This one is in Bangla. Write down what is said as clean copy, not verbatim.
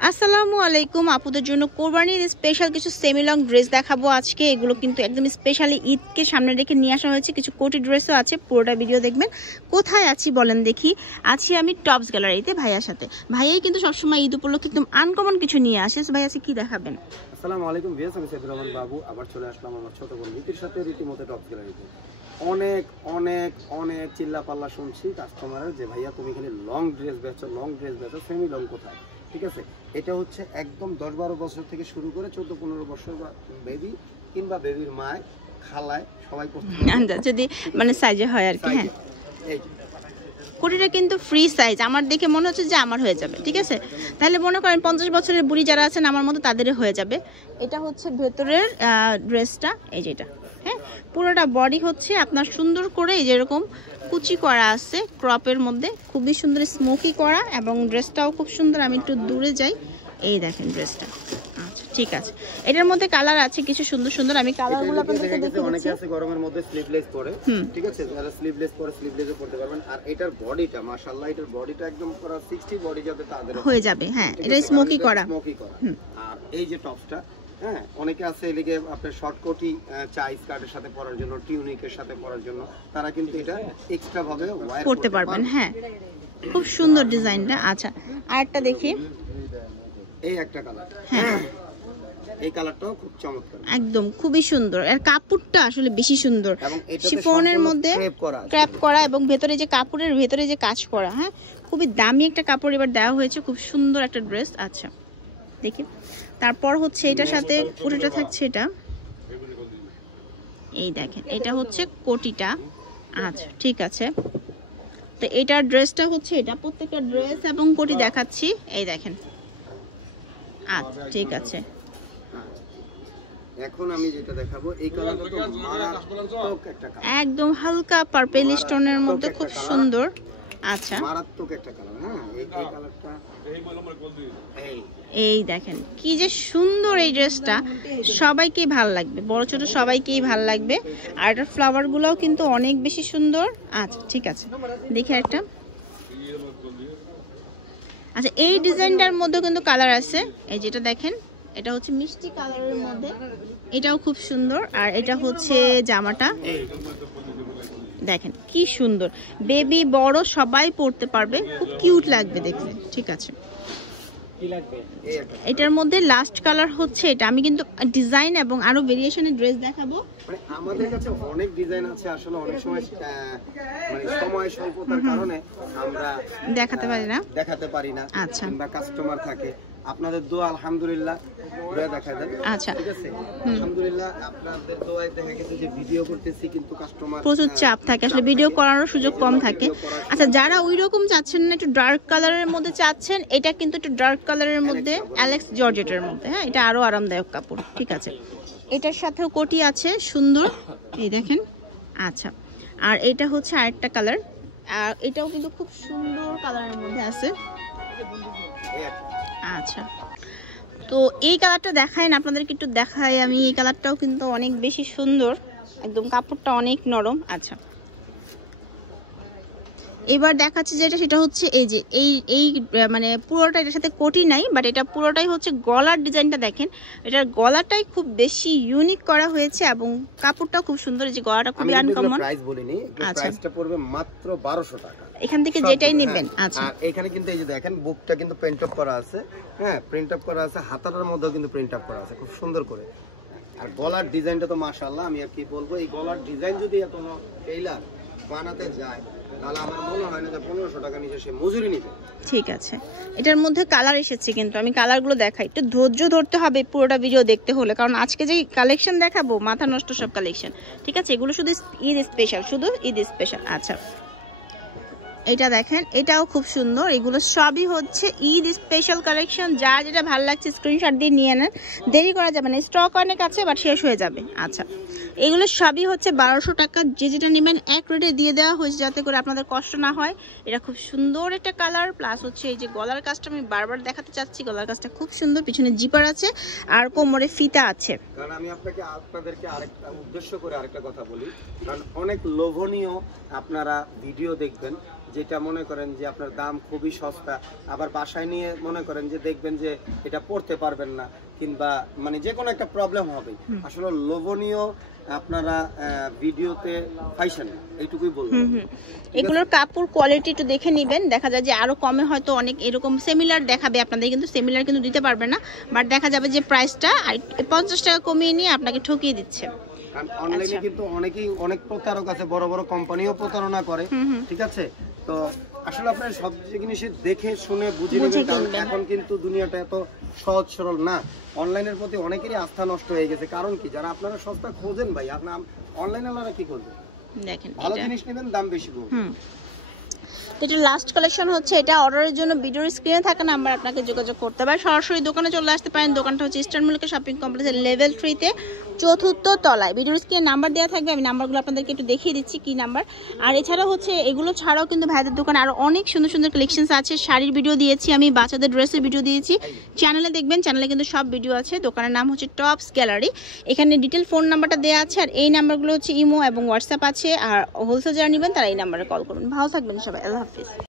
আসসালামু আলাইকুম আপুদের জন্য কোরবানির স্পেশাল কিছু সেমি লং ড্রেস দেখাবো আজকে। এগুলো কিন্তু একদম স্পেশালি ঈদকে সামনে রেখে নিয়ে আসা হয়েছে। কিছু কোটি ড্রেসও আছে, পুরোটা ভিডিও দেখবেন। কোথায় আছি বলেন দেখি? আছি আমি টপস গ্যালারিতে ভাইয়ার সাথে। ভাইয়াই কিন্তু সবসময় ঈদ উপলক্ষে একদম আনকমন কিছু নিয়ে আসে। ভাই আজকে কি দেখাবেন? আসসালামু আলাইকুম ভিউয়ার্স, আমি সাইদুর রহমান বাবু আবার চলে আসলাম আমার ছোট বোন রীতির সাথে রীতিমতো টপস গ্যালারিতে। অনেক অনেক অনেক চিল্লা পাল্লা শুনছি কাস্টমারের যে ভাইয়া তুমি এখানে লং ড্রেস বেচো সেমি লং কোথায়? ঠিক আছে, এটা হচ্ছে একদম 10-12 বছর থেকে শুরু করে 14-15 বছর বেবি কিংবা বেবির মায় খালায় সবাই পড়তে যদি মানে সাইজে হয় আর কি। হ্যাঁ, কোটিটা কিন্তু ফ্রি সাইজ। আমার দেখে মনে হচ্ছে যে আমার হয়ে যাবে। ঠিক আছে, তাহলে মনে করেন 50 বছরের বুড়ি যারা আছেন আমার মতো তাদেরই হয়ে যাবে। এটা হচ্ছে ভেতরের ড্রেসটা, এই যেটা। হ্যাঁ, পুরোটা বডি হচ্ছে আপনার সুন্দর করে এই যেরকম কুচি করা আছে ক্রপের মধ্যে, খুবই সুন্দর স্মোকি করা, এবং ড্রেসটাও খুব সুন্দর। আমি একটু দূরে যাই, এই দেখেন ড্রেসটা। আচ্ছা ঠিক আছে, এটার মধ্যে কালার আছে কিছু সুন্দর সুন্দর। আমি কালারগুলো আপনাদেরকে দেখিয়ে দিচ্ছি। অনেকে আছে গরমের মধ্যে স্লিভলেস পরে, ঠিক আছে, যারা স্লিভলেস পরে স্লিভলেসও পরতে পারবেন। আর এটার বডিটা মাশাআল্লাহ, এটার বডিটা একদম পুরো 60 বডি যাবে তাদের হয়ে যাবে। হ্যাঁ, এটা স্মোকি করা। আর এই যে টপসটা, হ্যাঁ, অনেকে আছে এদিকে আপনার শর্ট কোটি চাই স্কার্টের সাথে পরার জন্য, টিউনিকের সাথে পরার জন্য, তারা কিন্তু এটা এক্সট্রা ভাবে ওয়্যার করতে পারবেন। হ্যাঁ, খুব সুন্দর ডিজাইনটা। আচ্ছা, আরেকটা দেখি। এই একটা কালার, হ্যাঁ, এই কালারটাও খুব চমৎকার, একদম খুবই সুন্দর। আর কাপড়টা আসলে বেশি সুন্দর, শিফনের মধ্যে ক্র্যাপ করা, এবং ভেতরে যে কাপড়ের ভেতরে যে কাজ করা। হ্যাঁ, খুবই দামি একটা কাপড় এবার দেওয়া হয়েছে, খুব সুন্দর একটা ড্রেস। আচ্ছা দেখি, তারপর হচ্ছে এটার সাথে কোটিটা থাকছে। এটা এই দেখেন, এটা হচ্ছে কোটিটা। আচ্ছা ঠিক আছে, তো এটার ড্রেসটা হচ্ছে এটা। প্রত্যেকটা ড্রেস এবং কোটি দেখাচ্ছি, এই দেখেন। আচ্ছা ঠিক আছে, এখন আমি যেটা দেখাবো এই কালারটা তো মারাত্মক একটা কালার, একদম হালকা পার্পল স্টোনের মধ্যে, খুব সুন্দর। আচ্ছা, মারাত্মক একটা কালার। হ্যাঁ, এই কালারটা, এই দেখেন কি যে সুন্দর এই ড্রেসটা। সবাইকেই ভালো লাগবে, বড় ছোট সবাইকেই ভালো লাগবে। আর এটার ফ্লাওয়ার গুলাও কিন্তু অনেক বেশি সুন্দর। আচ্ছা ঠিক আছে, দেখি একটা। আচ্ছা, এই ডিজাইনটার মধ্যে কিন্তু কালার আছে, এই যেটা দেখেন, এটা হচ্ছে মিষ্টি কালারের মধ্যে, এটাও খুব সুন্দর। আর এটা হচ্ছে জামাটা, দেখেন কি সুন্দর। বেবি বড় সবাই পরতে পারবে, খুব কিউট লাগবে দেখলে। ঠিক আছে, এটার মধ্যে লাস্ট কালার হচ্ছে এটা। আমি কিন্তু ডিজাইন এবং আরো ভেরিয়েশনের ড্রেস দেখাবো। মানে আমাদের কাছে অনেক ডিজাইন আছে, আসলে অনেক সময় মানে সময় স্বল্পতার কারণে আমরা দেখাতে পারি না। আচ্ছা, কিংবা কাস্টমার থাকে, আপনাদের দোয়া আলহামদুলিল্লাহ দেখা দেন। আচ্ছা ঠিক আছে, আলহামদুলিল্লাহ আপনাদের দোয়ায় দেখা গেছে যে ভিডিও করতেছি, কিন্তু কাস্টমার প্রচুর চাপ থাকে, আসলে ভিডিও করানোর সুযোগ কম থাকে। আচ্ছা, যারা ওই রকম চাচ্ছেন না, একটু ডার্ক কালারের মধ্যে চাচ্ছেন, এটা কিন্তু একটু ডার্ক কালারের মধ্যে, অ্যালেক্স জর্জেটের মধ্যে। হ্যাঁ, এটা আরো আরামদায়ক কাপড়। ঠিক আছে, এটার সাথেও কোটি আছে সুন্দর, এই দেখেন। আচ্ছা, আর এটা হচ্ছে আরেকটা কালার, আর এটাও কিন্তু খুব সুন্দর কালারের মধ্যে আছে। আচ্ছা, তো এই কালারটা দেখায় না আপনাদেরকে, একটু দেখাই আমি। এই কালারটাও কিন্তু অনেক বেশি সুন্দর, একদম কাপড়টা অনেক নরম। আচ্ছা, এবার দেখাচ্ছি যেটা, সেটা হচ্ছে এই যে এই মানে পুরোটা এটার সাথে কোটি নাই, বাট এটা পুরোটাই হচ্ছে গলার ডিজাইনটা দেখেন। এটার গলাটাই খুব বেশি ইউনিক করা হয়েছে, এবং কাপড়টাও খুব সুন্দর। এই যে গলাটা খুবই আনকমন। প্রাইস বলিনি, প্রাইসটা পড়বে মাত্র 1200 টাকা এখান থেকে যেটাই নেবেন। আচ্ছা, আর এখানে কিন্তু এই যে দেখেন বুকটা কিন্তু প্রিন্ট আপ করা আছে। হ্যাঁ, প্রিন্ট আপ করা আছে, হাতাটার মধ্যেও কিন্তু প্রিন্ট আপ করা আছে খুব সুন্দর করে। আর গলার ডিজাইনটা তো মাশাআল্লাহ, আমি আর কি বলবো, এই গলার ডিজাইন যদি এত টেইলার বানাতে যায় তাহলে আমার মনে হয় না যে 1500 টাকা নিচে সে মজুরি নিবে। ঠিক আছে, এটার মধ্যে কালার এসেছে, কিন্তু আমি কালারগুলো দেখাই। একটু ধৈর্য ধরতে হবে পুরোটা ভিডিও দেখতে হলে, কারণ আজকে যে কালেকশন দেখাবো মাথা নষ্ট সব কালেকশন। ঠিক আছে, এগুলো শুধু ঈদ স্পেশাল, শুধু ঈদ স্পেশাল। আচ্ছা, এটা দেখেন, এটাও খুব সুন্দর। এগুলো সবই হচ্ছে ঈদ স্পেশাল কালেকশন। যার যেটা ভালো লাগছে স্ক্রিনশট দিয়ে নিয়ে নেন, দেরি করা যাবে না, স্টক অনেক আছে বাট শেষ হয়ে যাবে। আচ্ছা, এগুলো সবই হচ্ছে 1200 টাকা। যে যেটা নেবেন এক রেটে দিয়ে দেওয়া হয়েছে, যাতে করে আপনাদের কষ্ট না হয়। এটা খুব সুন্দর একটা কালার, প্লাস হচ্ছে এই যে গলার কাজটা আমি বারবার দেখাতে চাচ্ছি। গলার কাজটা খুব সুন্দর, পিছনে জিপার আছে আর কোমরে ফিতা আছে। কারণ আমি আপনাদেরকে আরেকটা উদ্দেশ্য করে আরেকটা কথা বলি, কারণ অনেক লোভনীয় আপনারা ভিডিও দেখবেন যেটা মনে করেন যে আপনার দাম খুবই সস্তা, আবার বাসায় নিয়ে মনে করেন যে দেখবেন যে এটা পড়তে পারবেন না, কিংবা মানে যে কোনো একটা প্রবলেম হবে। আসলে লোভনীয় আপনারা ভিডিওতে পাইছেন, এইটুকুই বলবো। এগুলোর কাপড় কোয়ালিটি একটু দেখে নেবেন, দেখা যায় যে আরো কমে হয়তো অনেক এরকম সিমিলার দেখাবে আপনাদের, কিন্তু সিমিলার কিন্তু দিতে পারবে না, বাট দেখা যাবে যে প্রাইসটা 50 টাকা কমিয়ে নিয়ে আপনাকে ঠকিয়ে দিচ্ছে। অনলাইনে কিন্তু অনেকেই অনেক প্রতারক আছে, বড় বড় কোম্পানিও প্রতারণা করে, ঠিক আছে? তো আসলে আপনার সব জিনিস দেখে শুনে বুঝে নেবেন, কারণ এখন কিন্তু দুনিয়াটা এত সহজ সরল না। অনলাইনের প্রতি অনেকেরই আস্থা নষ্ট হয়ে গেছে। কারণ কি, যারা আপনারা সস্তা খোঁজেন ভাই, আপনার অনলাইনে আপনারা কি করবেন, দেখেন ভালো জিনিস নেবেন, দাম বেশি বলবেন। এটা লাস্ট কালেকশন হচ্ছে। এটা অর্ডারের জন্য ভিডিওর স্ক্রিনে থাকা নাম্বার আপনাকে যোগাযোগ করতে হবে, সরাসরি দোকানে চলে আসতে পারেন। দোকানটা হচ্ছে ইস্টার্ন মল্লিকা শপিং কমপ্লেক্সের লেভেল 3-তে 4র্থ তলায়। ভিডিওর স্ক্রিনে নাম্বার দেওয়া থাকবে, আমি নাম্বারগুলো আপনাদেরকে একটু দেখিয়ে দিচ্ছি কি নাম্বার। আর এছাড়া হচ্ছে এগুলো ছাড়াও কিন্তু ভাইদের দোকানে আরও অনেক সুন্দর সুন্দর কালেকশনস আছে। শাড়ির ভিডিও দিয়েছি আমি, বাচ্চাদের ড্রেসের ভিডিও দিয়েছি, চ্যানেলে দেখবেন, চ্যানেলে কিন্তু সব ভিডিও আছে। দোকানের নাম হচ্ছে টপস গ্যালারি। এখানে ডিটেল ফোন নাম্বারটা দেওয়া আছে, আর এই নাম্বারগুলো হচ্ছে ইমো এবং হোয়াটসঅ্যাপ আছে। আর হোলসেল যারা নেবেন তারা এই নাম্বারে কল করবেন। ভালো থাকবেন সবাই, আল্লাহ হাফিজ।